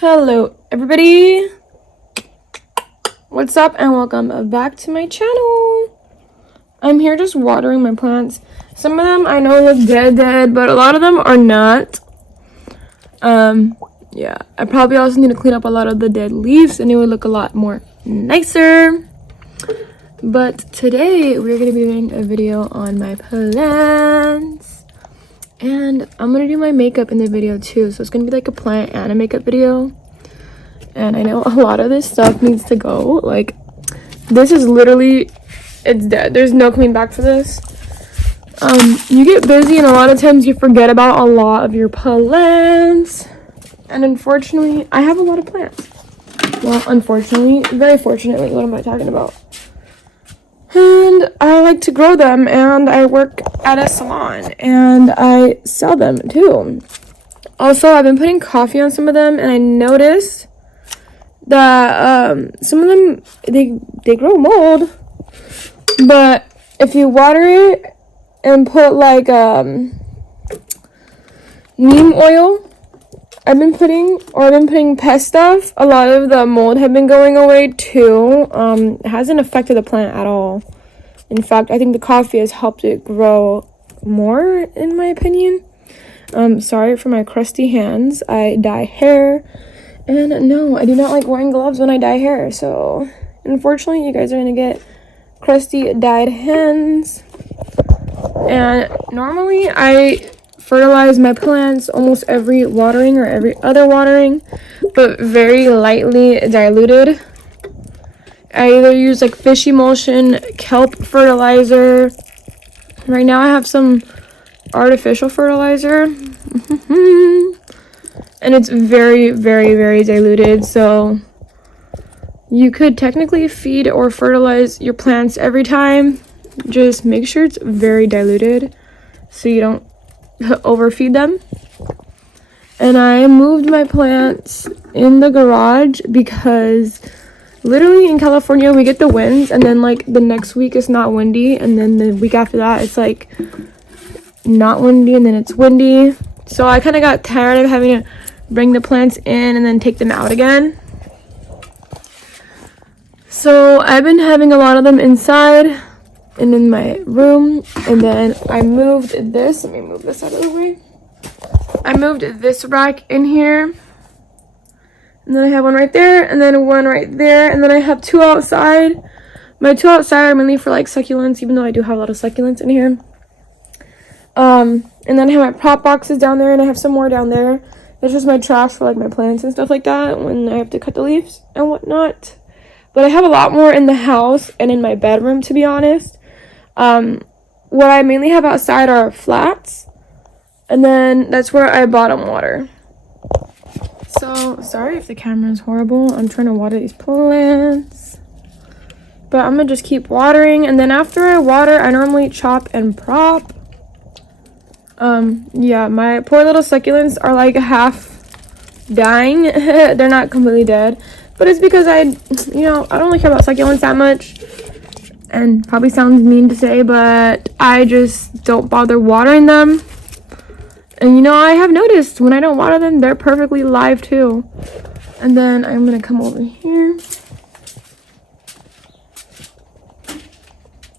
Hello everybody, what's up and welcome back to my channel. I'm here just watering my plants. Some of them I know look dead, but a lot of them are not. Yeah, I probably also need to clean up a lot of the dead leaves and it would look a lot more nicer. But today we're going to be doing a video on my plants. And I'm gonna do my makeup in the video too, so it's gonna be like a plant and a makeup video. And I know a lot of this stuff needs to go. Like, this is literally, it's dead. There's no coming back for this. You get busy and a lot of times you forget about a lot of your plants. And unfortunately, I have a lot of plants. Well, unfortunately, very fortunately, what am I talking about? And I like to grow them, and I work at a salon, and I sell them too. Also, I've been putting coffee on some of them, and I noticed that some of them, they grow mold. But if you water it and put like neem oil, I've been putting pest stuff, a lot of the mold have been going away too. It hasn't affected the plant at all. In fact, I think the coffee has helped it grow more, in my opinion. Sorry for my crusty hands. I dye hair. And no, I do not like wearing gloves when I dye hair. So, unfortunately, you guys are going to get crusty dyed hands. And normally, I fertilize my plants almost every watering or every other watering, but very lightly diluted. I either use like fish emulsion, kelp fertilizer. Right now I have some artificial fertilizer. And it's very, very, very diluted. So you could technically feed or fertilize your plants every time. Just make sure it's very diluted so you don't overfeed them. And I moved my plants in the garage because literally in California we get the winds, and then like the next week it's not windy, and then the week after that it's like not windy, and then it's windy. So I kind of got tired of having to bring the plants in and then take them out again. So I've been having a lot of them inside and in my room. And then I moved this. Let me move this out of the way. I moved this rack in here. And then I have one right there, and then one right there, and then I have two outside. My two outside are mainly for like succulents, even though I do have a lot of succulents in here. And then I have my prop boxes down there, and I have some more down there. That's just my trash for like my plants and stuff like that when I have to cut the leaves and whatnot. But I have a lot more in the house and in my bedroom, to be honest. What I mainly have outside are flats, and then that's where I bottom water. So, sorry if the camera is horrible. I'm trying to water these plants. But I'm going to just keep watering. And then after I water, I normally chop and prop. Yeah, my poor little succulents are like half dying. They're not completely dead. But it's because I don't really care about succulents that much. And probably sounds mean to say, but I just don't bother watering them. And I have noticed when I don't water them, they're perfectly live too. And then I'm gonna come over here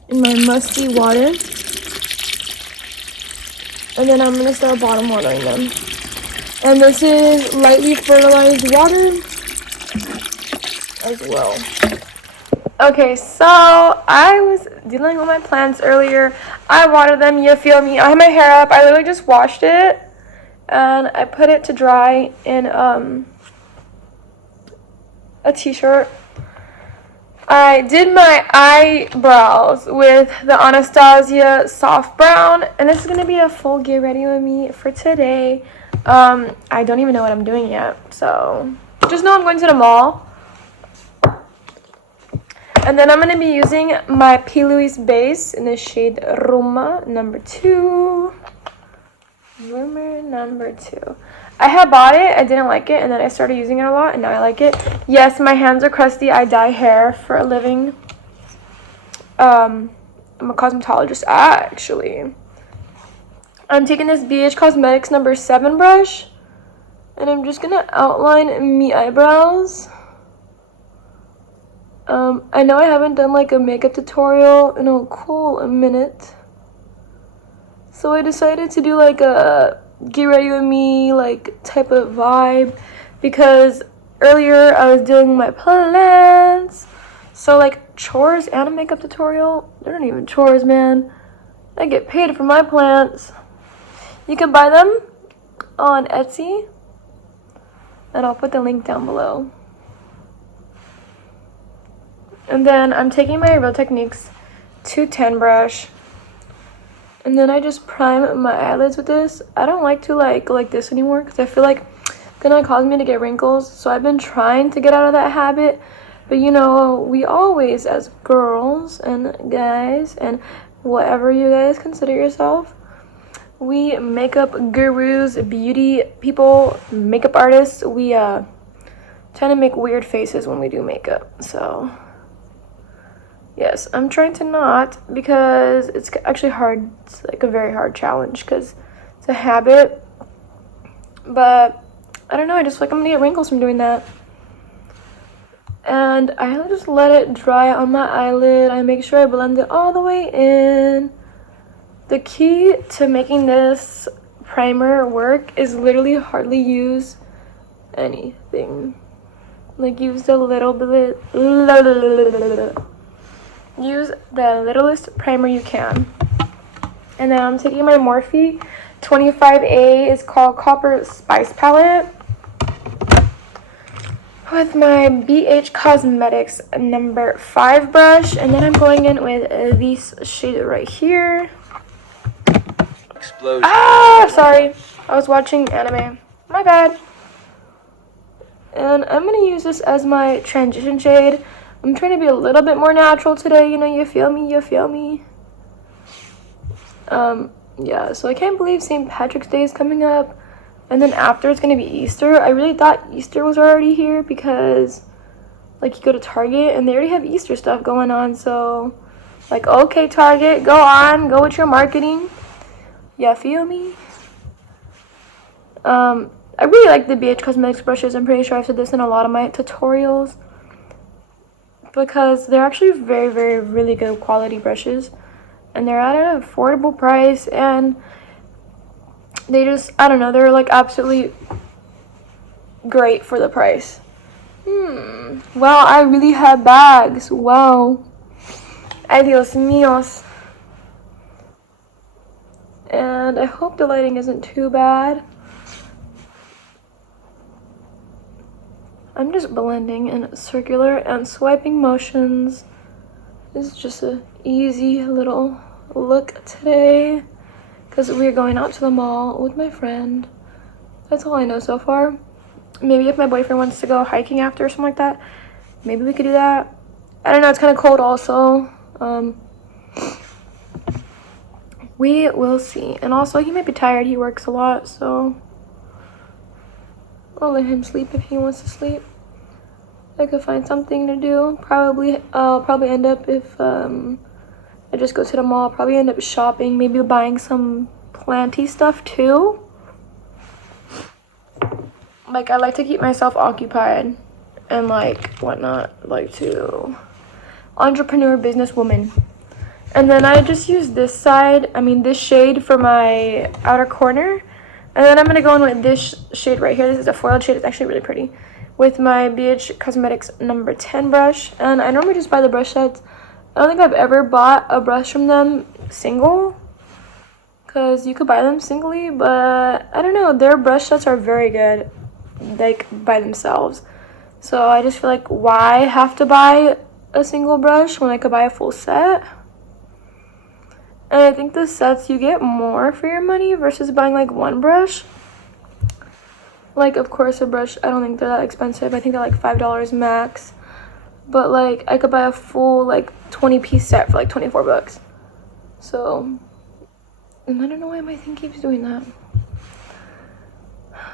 in my musty water. And then I'm gonna start bottom watering them. And this is lightly fertilized water as well. Okay, so I was dealing with my plants earlier. I watered them, you feel me? I have my hair up. I literally just washed it and I put it to dry in a t-shirt. I did my eyebrows with the Anastasia soft brown, and this is gonna be a full get ready with me for today. I don't even know what I'm doing yet, so just know I'm going to the mall. And then I'm going to be using my Louise base in the shade Roma number 2. Rumor number 2. I had bought it, I didn't like it, and then I started using it a lot, and now I like it. Yes, my hands are crusty. I dye hair for a living. I'm a cosmetologist, actually. I'm taking this BH Cosmetics number 7 brush. And I'm just gonna outline me eyebrows. I know I haven't done like a makeup tutorial in a minute. So I decided to do like a get ready with me like type of vibe, because earlier I was doing my plants. So like chores and a makeup tutorial, they're not even chores, man. I get paid for my plants. You can buy them on Etsy, and I'll put the link down below. And then I'm taking my Real Techniques 210 brush, and then I just prime my eyelids with this. I don't like to like this anymore because I feel like it's gonna cause me to get wrinkles. So I've been trying to get out of that habit. But you know, we always, as girls and guys and whatever you guys consider yourself, we makeup gurus, beauty people, makeup artists, we tend to make weird faces when we do makeup. So yes, I'm trying to not, because it's actually hard. It's like a very hard challenge because it's a habit. But I don't know, I just feel like I'm gonna get wrinkles from doing that. And I just let it dry on my eyelid. I make sure I blend it all the way in. The key to making this primer work is literally hardly use anything. Like use the use the littlest primer you can. And then I'm taking my Morphe 25A, it's called Copper Spice Palette, with my BH Cosmetics number 5 brush. And then I'm going in with this shade right here. Explosion. Ah, sorry. I was watching anime. My bad. And I'm going to use this as my transition shade. I'm trying to be a little bit more natural today. You know, you feel me? You feel me? Yeah, so I can't believe St. Patrick's Day is coming up. And then after it's going to be Easter. I really thought Easter was already here because, like, you go to Target and they already have Easter stuff going on. So, like, okay, Target, go on. Go with your marketing. Yeah, feel me? I really like the BH Cosmetics brushes. I'm pretty sure I've said this in a lot of my tutorials, because they're actually very, very, really good quality brushes. And they're at an affordable price, and they just, I don't know, they're like absolutely great for the price. Wow, I really have bags. Wow. Ay, Dios míos. And I hope the lighting isn't too bad. I'm just blending in circular and swiping motions. This is just an easy little look today, because we're going out to the mall with my friend. That's all I know so far. Maybe if my boyfriend wants to go hiking after or something like that, maybe we could do that. I don't know, it's kind of cold also. We will see. And also, he might be tired. He works a lot, so I'll let him sleep if he wants to sleep. I could find something to do. I'll probably end up, if I just go to the mall, I'll probably end up shopping, maybe buying some planty stuff too. Like, I like to keep myself occupied and like whatnot, like to entrepreneur businesswoman. And then I just use this shade for my outer corner. And then I'm going to go in with this shade right here. This is a foiled shade. It's actually really pretty. With my BH Cosmetics number 10 brush. And I normally just buy the brush sets. I don't think I've ever bought a brush from them single, because you could buy them singly. But I don't know. Their brush sets are very good, like, by themselves. So I just feel like, why have to buy a single brush when I could buy a full set? And I think the sets, you get more for your money versus buying like one brush. Like, of course, a brush, I don't think they're that expensive. I think they're like $5 max. But like, I could buy a full like 20-piece set for like 24 bucks. So, and I don't know why my thing keeps doing that.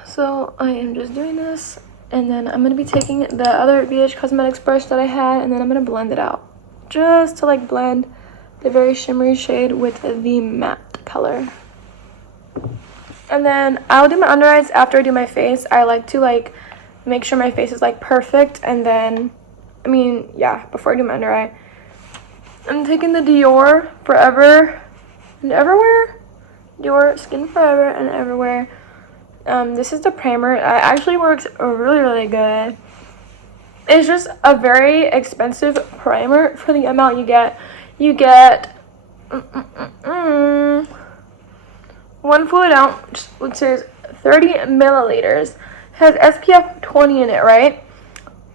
So I am just doing this, and then I'm gonna be taking the other BH Cosmetics brush that I had, and then I'm gonna blend it out, just to like blend the very shimmery shade with the matte color. And then I'll do my under eyes after I do my face. I like to like make sure my face is like perfect, and then before I do my under eye. I'm taking the Dior Forever and Everywhere. Dior Skin Forever and Everywhere. This is the primer. It actually works really, really good. It's just a very expensive primer for the amount you get. You get 1 fluid ounce, which is 30 milliliters. Has SPF 20 in it, right?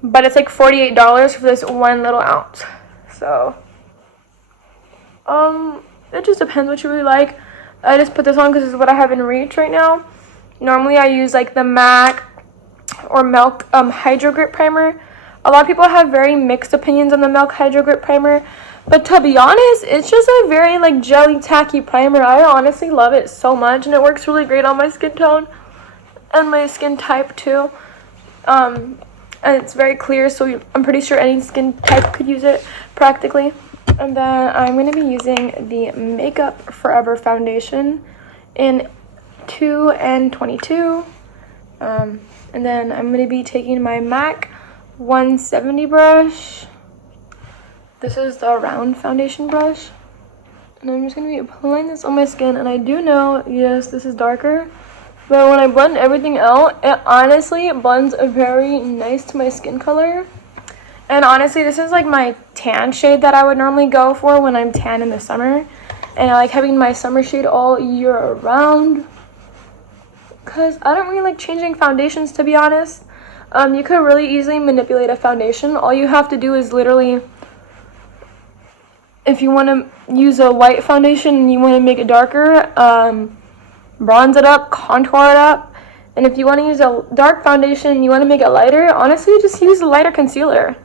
But it's like $48 for this 1 little ounce. So, it just depends what you really like. I just put this on because this is what I have in reach right now. Normally I use like the MAC or Milk Hydro Grip Primer. A lot of people have very mixed opinions on the Milk Hydro Grip Primer. But to be honest, it's just a very like jelly tacky primer. I honestly love it so much, and it works really great on my skin tone and my skin type too. And it's very clear, so I'm pretty sure any skin type could use it practically. And then I'm going to be using the Makeup Forever foundation in 2 and 22. And then I'm going to be taking my MAC 170 brush. This is the round foundation brush. And I'm just going to be applying this on my skin. And I do know, yes, this is darker. But when I blend everything out, it honestly blends very nice to my skin color. And honestly, this is like my tan shade that I would normally go for when I'm tan in the summer. And I like having my summer shade all year around, because I don't really like changing foundations, to be honest. You could really easily manipulate a foundation. All you have to do is literally, if you want to use a white foundation and you want to make it darker, bronze it up, contour it up. And if you want to use a dark foundation and you want to make it lighter, honestly, just use a lighter concealer.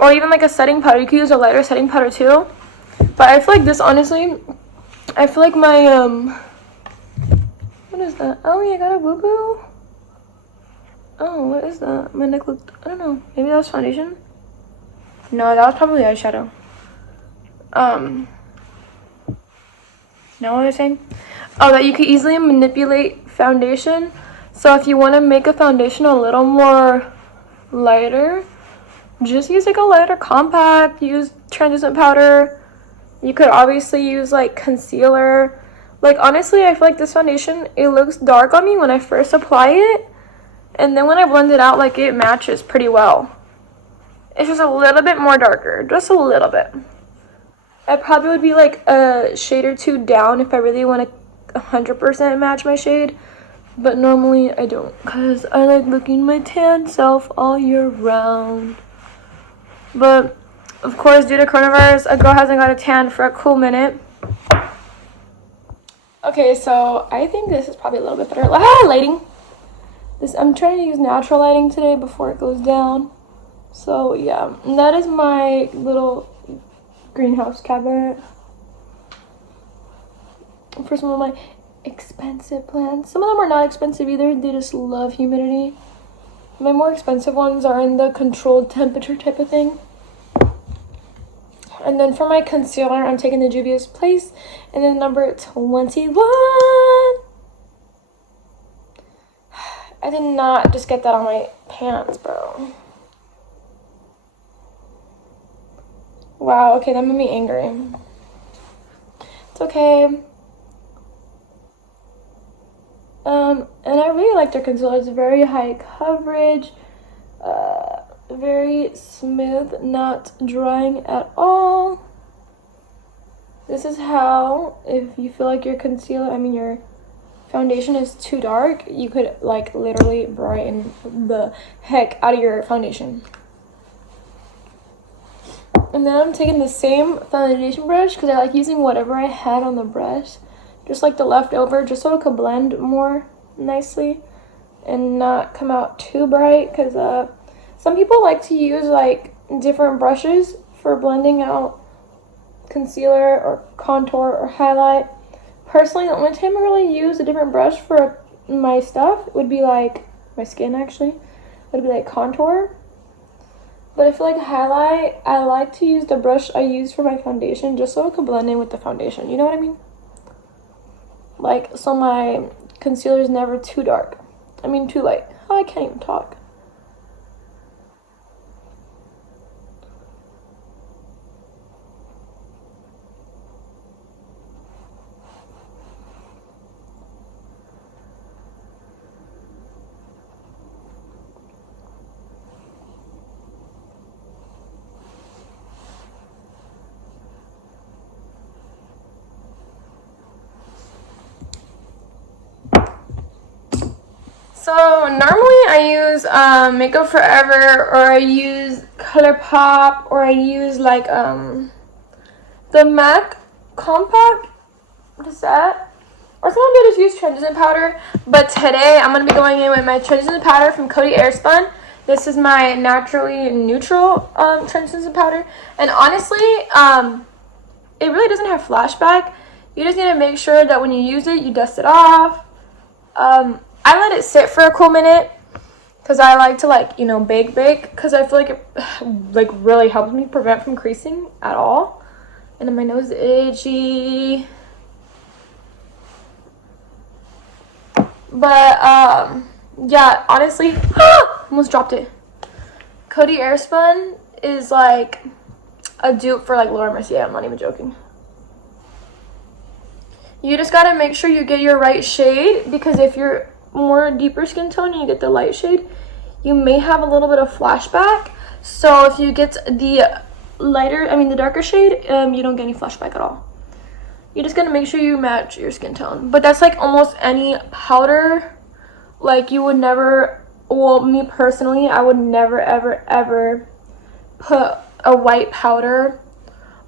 Or even like a setting powder. You could use a lighter setting powder too. But I feel like this, honestly, I feel like my, what is that? Oh, yeah, I got a boo-boo. Oh, what is that? My neck looked, I don't know. Maybe that was foundation? No, that was probably eyeshadow. Know what I'm saying? Oh, that you could easily manipulate foundation. So if you want to make a foundation a little more lighter, just use like a lighter compact, use translucent powder. You could obviously use like concealer. Like honestly, I feel like this foundation, it looks dark on me when I first apply it, and then when I blend it out, like it matches pretty well. It's just a little bit more darker, just a little bit. I probably would be like a shade or two down if I really want to 100% match my shade, but normally I don't, because I like looking my tan self all year round. But of course, due to coronavirus, a girl hasn't got a tan for a cool minute. Okay, so I think this is probably a little bit better. Lighting. I'm trying to use natural lighting today before it goes down. So yeah, and that is my little greenhouse cabinet for some of my expensive plants. Some of them are not expensive either, they just love humidity. My more expensive ones are in the controlled temperature type of thing. And then for my concealer, I'm taking the Juvia's Place and then number 21. I did not just get that on my pants, bro. Wow, okay, that made me angry. It's okay. And I really like their concealer. It's very high coverage, very smooth, not drying at all. This is how, if you feel like your your foundation is too dark, you could like literally brighten the heck out of your foundation. And then I'm taking the same foundation brush because I like using whatever I had on the brush, just like the leftover, just so it could blend more nicely and not come out too bright, because some people like to use like different brushes for blending out concealer or contour or highlight. Personally, the only time I really use a different brush for my stuff would be like my skin, actually would be like contour. But I feel like highlight, I like to use the brush I use for my foundation just so it can blend in with the foundation. You know what I mean? like, so my concealer is never too dark. I mean, too light. Oh, I can't even talk. So normally I use Makeup Forever, or I use ColourPop, or I use like the MAC Compact. What is that? Or sometimes I just use translucent powder. But today I'm gonna be going in with my translucent powder from Coty Airspun. This is my naturally neutral translucent powder, and honestly, it really doesn't have flashback. You just need to make sure that when you use it, you dust it off. I let it sit for a cool minute because I like to, like, you know, bake because I feel like it like really helps me prevent from creasing at all. And then my nose is itchy. But yeah, honestly, almost dropped it. Coty Airspun is like a dupe for like Laura Mercier. I'm not even joking. You just gotta make sure you get your right shade, because if you're more deeper skin tone and you get the light shade, you may have a little bit of flashback. So if you get the the darker shade, you don't get any flashback at all. You just gotta make sure you match your skin tone. But that's like almost any powder. Like, you would never, well, me personally, I would never ever put a white powder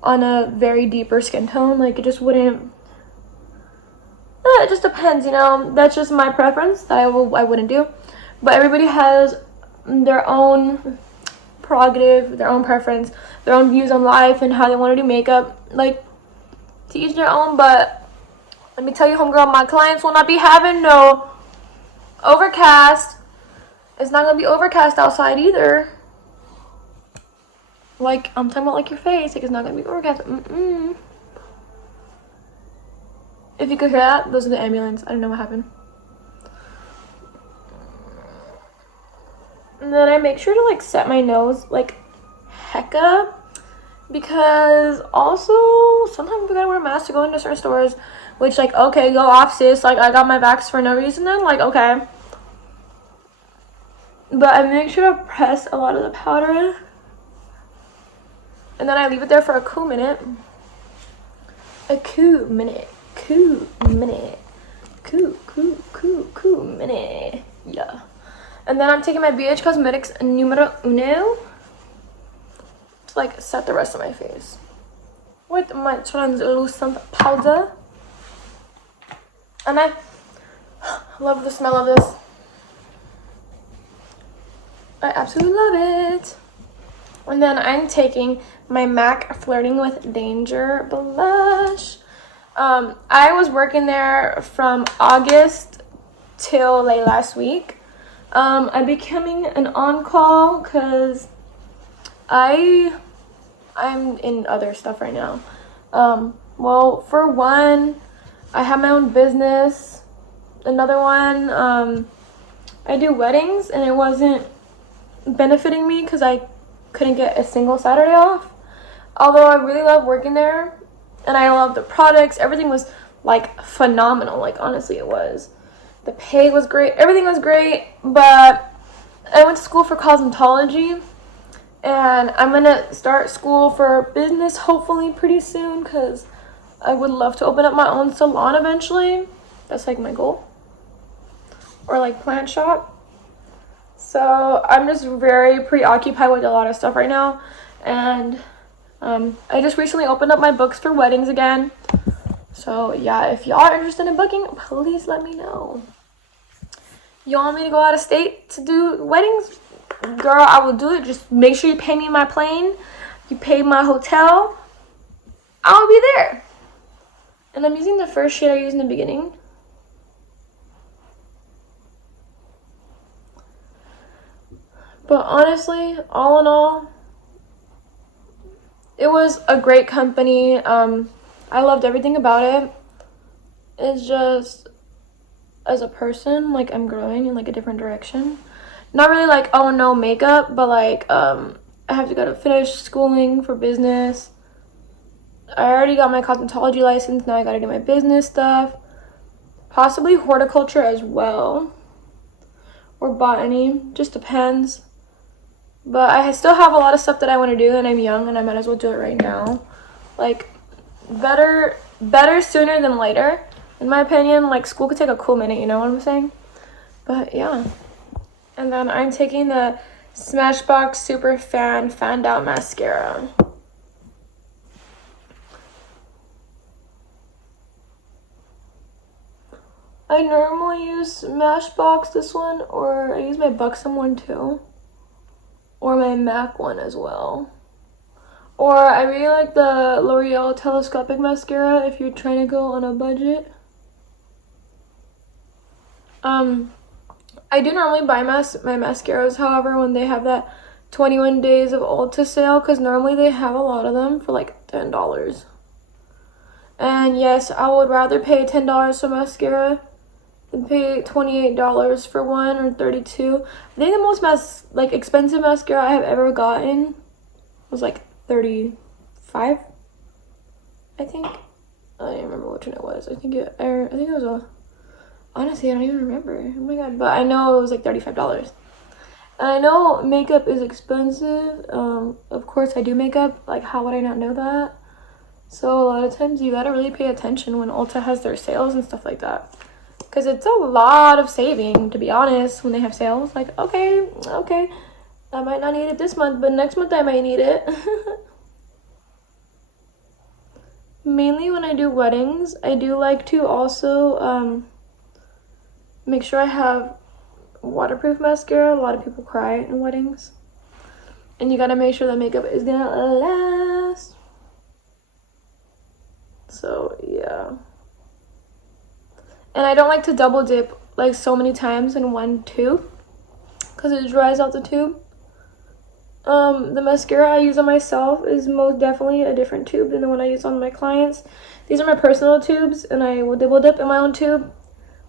on a very deeper skin tone. Like, it just wouldn't. It just depends, you know. That's just my preference that I wouldn't do. But everybody has their own prerogative, their own preference, their own views on life and how they want to do makeup. Like, to each their own. But let me tell you, homegirl, my clients will not be having no overcast. It's not gonna be overcast outside either. Like, I'm talking about like your face. Like, it's not gonna be overcast. If you could hear that, those are the ambulance. I don't know what happened. And then I make sure to like set my nose like hecka, because also sometimes we gotta wear a mask to go into certain stores, which, like, okay, go off, sis. Like, I got my vax for no reason then. Like, okay. But I make sure to press a lot of the powder in, and then I leave it there for a cool minute. Cool minute. Yeah. And then I'm taking my BH Cosmetics numero uno to like set the rest of my face with my translucent powder. And I love the smell of this. I absolutely love it. And then I'm taking my MAC Flirting with Danger blush. I was working there from August till late last week. I'm becoming an on-call because I'm in other stuff right now. Well, for one, I have my own business. Another one, I do weddings, and it wasn't benefiting me because I couldn't get a single Saturday off. Although I really love working there, and I love the products. Everything was like phenomenal. Like, honestly, it was. The pay was great. Everything was great. But I went to school for cosmetology, and I'm gonna start school for business hopefully pretty soon, because I would love to open up my own salon eventually. That's like my goal. Or like plant shop. So I'm just very preoccupied with a lot of stuff right now. And I just recently opened up my books for weddings again. So yeah, if y'all are interested in booking, please let me know. You want me to go out of state to do weddings? Girl, I will do it. Just make sure you pay me my plane. You pay my hotel. I'll be there. And I'm using the first shade I used in the beginning. But honestly, all in all, it was a great company. I loved everything about it. It's just as a person, like I'm growing in like a different direction. Not really like, oh no, makeup, but like I have to go to finish schooling for business. I already got my cosmetology license. Now I gotta do my business stuff. Possibly horticulture as well, or botany, just depends. But I still have a lot of stuff that I want to do, and I'm young, and I might as well do it right now. Like, better sooner than later, in my opinion. Like, school could take a cool minute, you know what I'm saying? But yeah. And then I'm taking the Smashbox Super Fanned Out Mascara. I normally use Smashbox, this one, or I use my Buxom one too. Or my MAC one as well. Or I really like the L'Oreal Telescopic Mascara if you're trying to go on a budget. I do normally buy my mascaras, however, when they have that 21 days of Ulta sale, because normally they have a lot of them for like $10. And yes, I would rather pay $10 for mascara than pay $28 for one, or $32. I think the most expensive mascara I have ever gotten was like $35, I think. I don't even remember which one it was. I think it was a, honestly, I don't even remember. Oh my god. But I know it was like $35. And I know makeup is expensive. Of course I do makeup. Like, how would I not know that? So a lot of times you gotta really pay attention when Ulta has their sales and stuff like that. Because it's a lot of saving, to be honest, when they have sales. Like, okay, I might not need it this month, but next month I might need it. Mainly when I do weddings, I do like to also make sure I have waterproof mascara. A lot of people cry in weddings. And you gotta make sure that makeup is gonna last. So, yeah. And I don't like to double dip like so many times in one tube, because it dries out the tube. The mascara I use on myself is most definitely a different tube than the one I use on my clients. These are my personal tubes, and I will double dip in my own tube,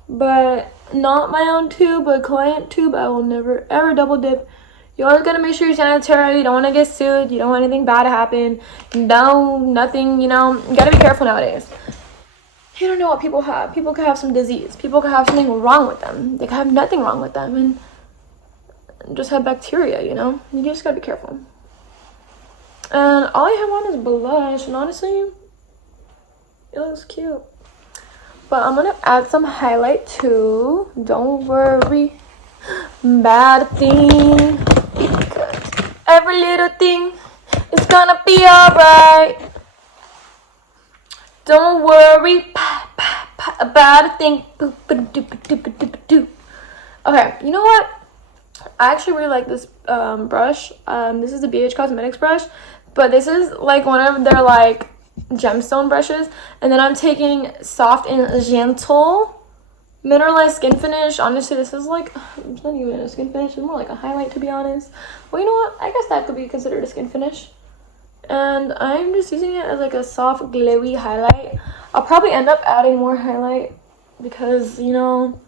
but not my own tube, but client tube. I will never ever double dip. You always gotta make sure you're sanitary. You don't want to get sued. You don't want anything bad to happen. No, nothing, you know. You gotta be careful nowadays. You don't know what people have. People could have some disease. People could have something wrong with them. They could have nothing wrong with them and just have bacteria, you know? You just gotta be careful. And all I have on is blush, and honestly, it looks cute. But I'm gonna add some highlight too. Don't worry, bad thing. Because every little thing is gonna be alright. Don't worry about a thing. Okay, you know what? I actually really like this brush. This is the BH Cosmetics brush, but this is like one of their like gemstone brushes. And then I'm taking Soft and Gentle Mineralized Skin Finish. Honestly, this is like, it's not even a skin finish. It's more like a highlight, to be honest. Well, you know what? I guess that could be considered a skin finish. And I'm just using it as like a soft, glowy highlight. I'll probably end up adding more highlight because, you know,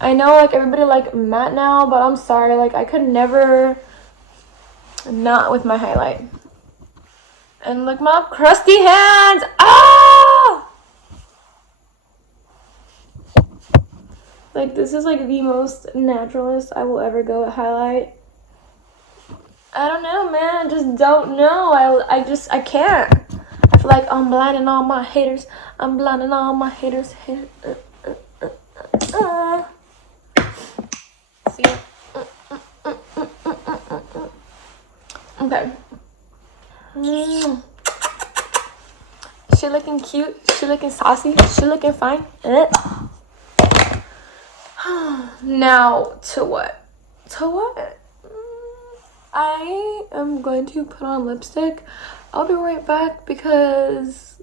I know like everybody like matte now, but I'm sorry, like I could never not with my highlight. And look, my crusty hands. Ah! Like, this is like the most naturalist I will ever go at highlight. I don't know, man. I just don't know. I can't. I feel like I'm blinding all my haters. I'm blinding all my haters. See? Okay. She looking cute. She looking saucy. She looking fine. Now, to what? I am going to put on lipstick. I'll be right back because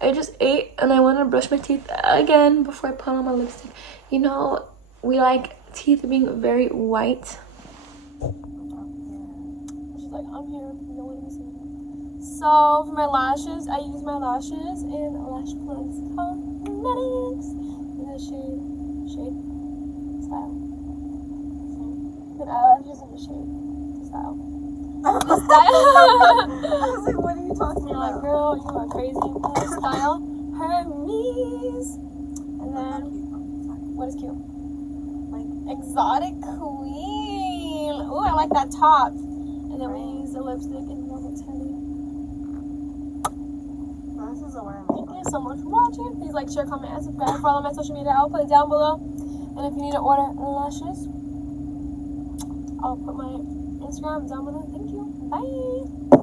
I just ate and I want to brush my teeth again before I put on my lipstick. You know, we like teeth being very white. She's like, I'm here. No one is here. So for my lashes, I use my lashes in Lash Plus Cosmetics. the shade style. Put eyelashes in the shade style. The style. I was like, what are you talking You're about? like, girl, you are crazy. The style Hermes. And then what is cute? Like Exotic queen. Ooh, I like that top. And then we use the lipstick and normal teddy. this is a wear. Thank you so much for watching. Please like, share, comment, and subscribe. Follow my social media. I'll put it down below. And if you need to order lashes, I'll put my Instagram down below. Thank you. Bye.